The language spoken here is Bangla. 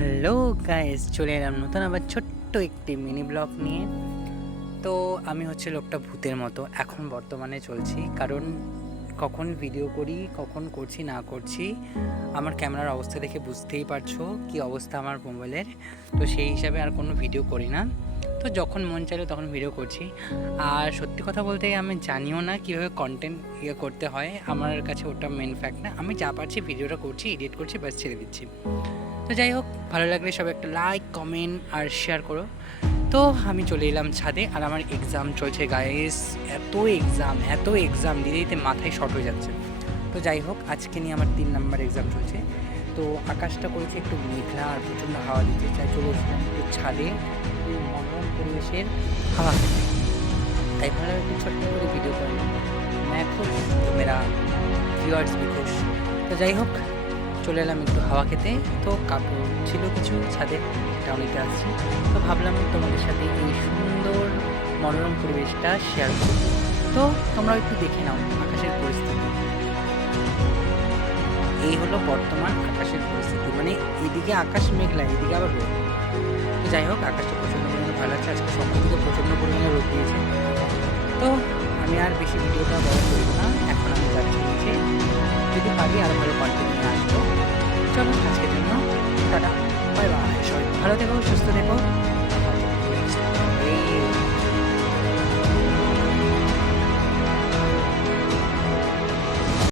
হ্যালো গাইস, চলে এলাম নতুন আবার ছোট্ট একটি মিনি ব্লগ নিয়ে। তো আমি হচ্ছে লোকটা ভূতের মতো এখন বর্তমানে চলছি, কারণ কখন ভিডিও করি কখন করছি না করছি আমার ক্যামেরার অবস্থা দেখে বুঝতেই পারছো কি অবস্থা আমার মোবাইলের। তো সেই হিসাবে আর কোনো ভিডিও করি না, তো যখন মন চাইলো তখন ভিডিও করছি। আর সত্যি কথা বলতে আমি জানিও না কীভাবে কন্টেন্ট করতে হয়, আমার কাছে ওটা মেন ফ্যাক্ট না। আমি যা পারছি ভিডিওটা করছি, এডিট করছি, ব্যাস ছেড়ে দিচ্ছি। তো যাই হোক, ভালো লাগলে সবাই একটা লাইক কমেন্ট আর শেয়ার করো। তো আমি চলে এলাম ছাদে, আর আমার এক্সাম চলছে গাইস। এত এক্সাম দিতে দিতে মাথায় শর্ট হয়ে যাচ্ছে। তো যাই হোক, আজকে নিয়ে আমার 3 নাম্বার এক্সাম চলছে। তো আকাশটা করেছে একটু মেঘলা আর প্রচণ্ড হাওয়া দিতে, তাই চলে এসেছিলাম একটু ছাদে একটু মনোরম পরিবেশের হাওয়া খেতে। তাই ভালো একটু ছোট্ট করে ভিডিও করে নিই, मैं खुश तो मेरा ভিউয়ার্স भी खुश। তো যাই হোক, চলে এলাম একটু হাওয়া খেতে। তো কাপড় ছিল কিছু ছাদে, সেটাও নিতে আসছি। তো ভাবলাম তোমাদের সাথে এই সুন্দর মনোরম পরিবেশটা শেয়ার করব। তো তোমরাও একটু দেখে নাও আকাশের পরিস্থিতি। এই হলো বর্তমান আকাশের পরিস্থিতি, মানে এদিকে আকাশ মেঘলা, এদিকে আবার রোদ। তো যাই হোক, আকাশটা প্রচণ্ড পরিমাণে ভালো লাগছে। আজকে সকাল থেকে প্রচণ্ড পরিমাণে রোদ দিয়েছে। তো আমি আর বেশি ভিডিওটা বড় করবো না, এখন আমি যাচ্ছি নিচে। যদি পারি আরও ভালো কন্টেন্ট নিয়ে আসবো। চলো আজকের জন্য টাটা, বাই বাই। সবাই ভালো থেকো, সুস্থ থেকো।